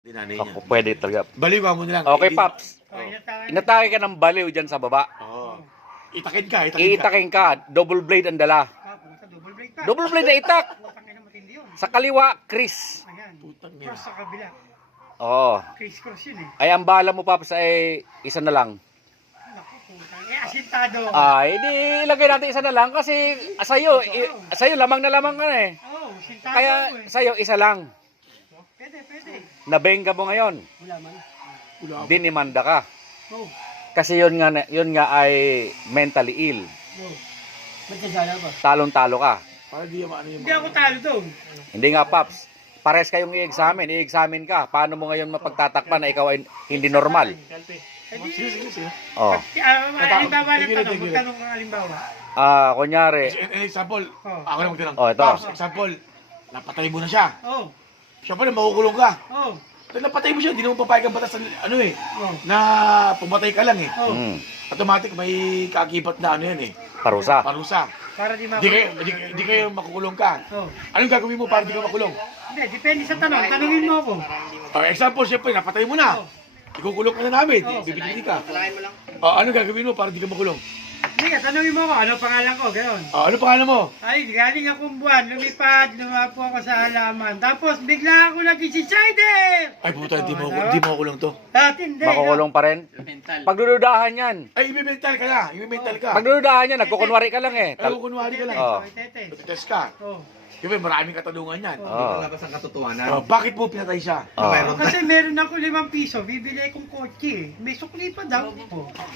Ako, pwede talaga. Baliw mo na lang. Okay, Paps. Inatake ka ng baliw dyan sa baba. Oo. Itakin ka. Iitakin ka. Double blade ang dala. Double blade pa. Double blade na itak. Putang ina matindi yun. Sa kaliwa, Chris. Ayan. Putang ina. Cross sa kabila. Oo. Criss-cross yun eh. Ay, ang bala mo, Paps, ay isa na lang. Naku, putang. Asintado. Ay, di ilagay natin isa na lang kasi sa'yo lamang na lamang ka na eh. Oo, sintado Kaya ko eh. sa'yo isa lang. Pwede. Nabengga mo ngayon. Wala man. Dinimanda ka. Oo. Kasi yun nga ay mentally ill. Oo. Ba't nasala ba? Talong-talo ka. Para di yung ano yung... Hindi ako talo doon. Hindi nga, Paps. Pares kayong i-examine ka. Paano mo ngayon mapagtatakpan na ikaw ay hindi normal? Sige. Oh. Halimbawa ng tanong, magtanong ng halimbawa. Kunyari, Example, Oh. ako na magtanong. Oh, ito. Pops, example, napatay mo na siya. Oo. Siyempre, makukulong ka. Oo. Dahil napatay mo siya, hindi naman papayag ang batas Oo. na pumatay ka lang eh. Oo. Automatic may kakibat na ano yan eh. parusa. Parusa. Para di Di kayo makukulong ka. Oo. Anong gagawin mo para di ka makulong? Hindi, depende sa tanong. Tanungin mo ako. Example, siyempre, napatay mo na. Ikukulong ka na namin. Oo. Bibigyan ka. Anong gagawin mo para di ka makulong? Hindi ka, tanungin mo ako. Ano pangalan ko? Ganon. Ano pangalan mo? Ay, galing akong buwan. Lumipad. Lumapo ako sa halaman. Tapos, bigla ako nag-decider. Ay puta, di mo diba? makulong to. Dati hindi. Makukulong pa rin. Pagdududahan yan. Ay, i-mental ka na. I-mental ka. Pagdududahan yan, nagkukunwari ka lang eh. Ay, kunwari ka lang. Oo. Test ka. Oo. Siyempre, maraming katanungan yan. Oo. Labas ang katotohanan. Bakit mo pinatay siya? Oo. Kasi meron ako 5 piso, bibili akong kotse. May sukli pa daw.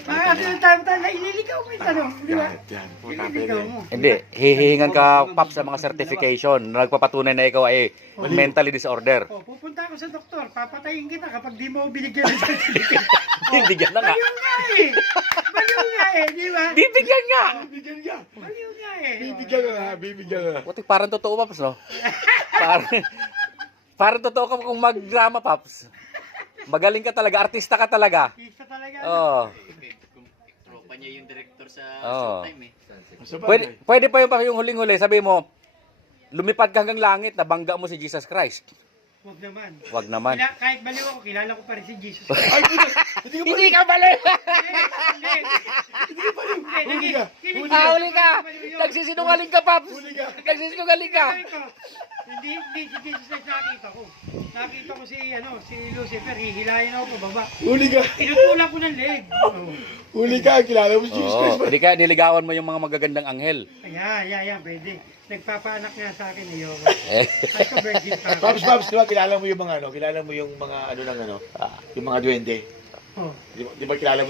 Kasi yung tayo ililigaw mo yung tanong. Di ba? Yan. Ililigaw mo. Hindi, hihingan ka, Paps, sa mga certification na nagpapatunay na ikaw ay mentally disorder. Oh, pupunta ako sa doktor, papatayin kita kapag di mo binigyan ng certificate. Bibigyan na nga. Baliw nga eh. Baliw nga eh, di ba? Bibigyan nga! Bibigyan ka. Baliw nga eh. Bibigyan ka nga. Bibigyan ka. Buti parang totoo, Paps, no? Parang totoo ka kung mag-drama, Paps. Magaling ka talaga, artista ka talaga. Isa talaga. Oo. Tropa niya yung director sa Oo. Showtime eh. Pwede pa yung huling-huli, sabi mo, lumipad ka hanggang langit, nabangga mo si Jesus Christ. Huwag naman. Wag naman. Kahit baliw ako, kilala ko pa rin si Jesus. Ay, puta. Hindi ka baliw! Huli ka. Huli ka! Nagsisinungaling ka, Paps! Nagsisinungaling ka! Hindi si Jesus na nakita ko. Nakita ko si Lucifer, hihilayin ako pababa. Huli ka. Tinutulak ko ng leg. Huli ka. Kilala mo si Jesus Christ. Oo, hindi ka niligawan mo yung mga magagandang anghel. Ayan, pwede. Nagpapaanak nga sa akin, ayoko. Eh. Ay, ka-virgin pa ako. Pops, di ba kilala mo yung mga ano? Kilala mo yung mga ano ng ano? Yung mga duwende. Oh. Di ba kilala mo?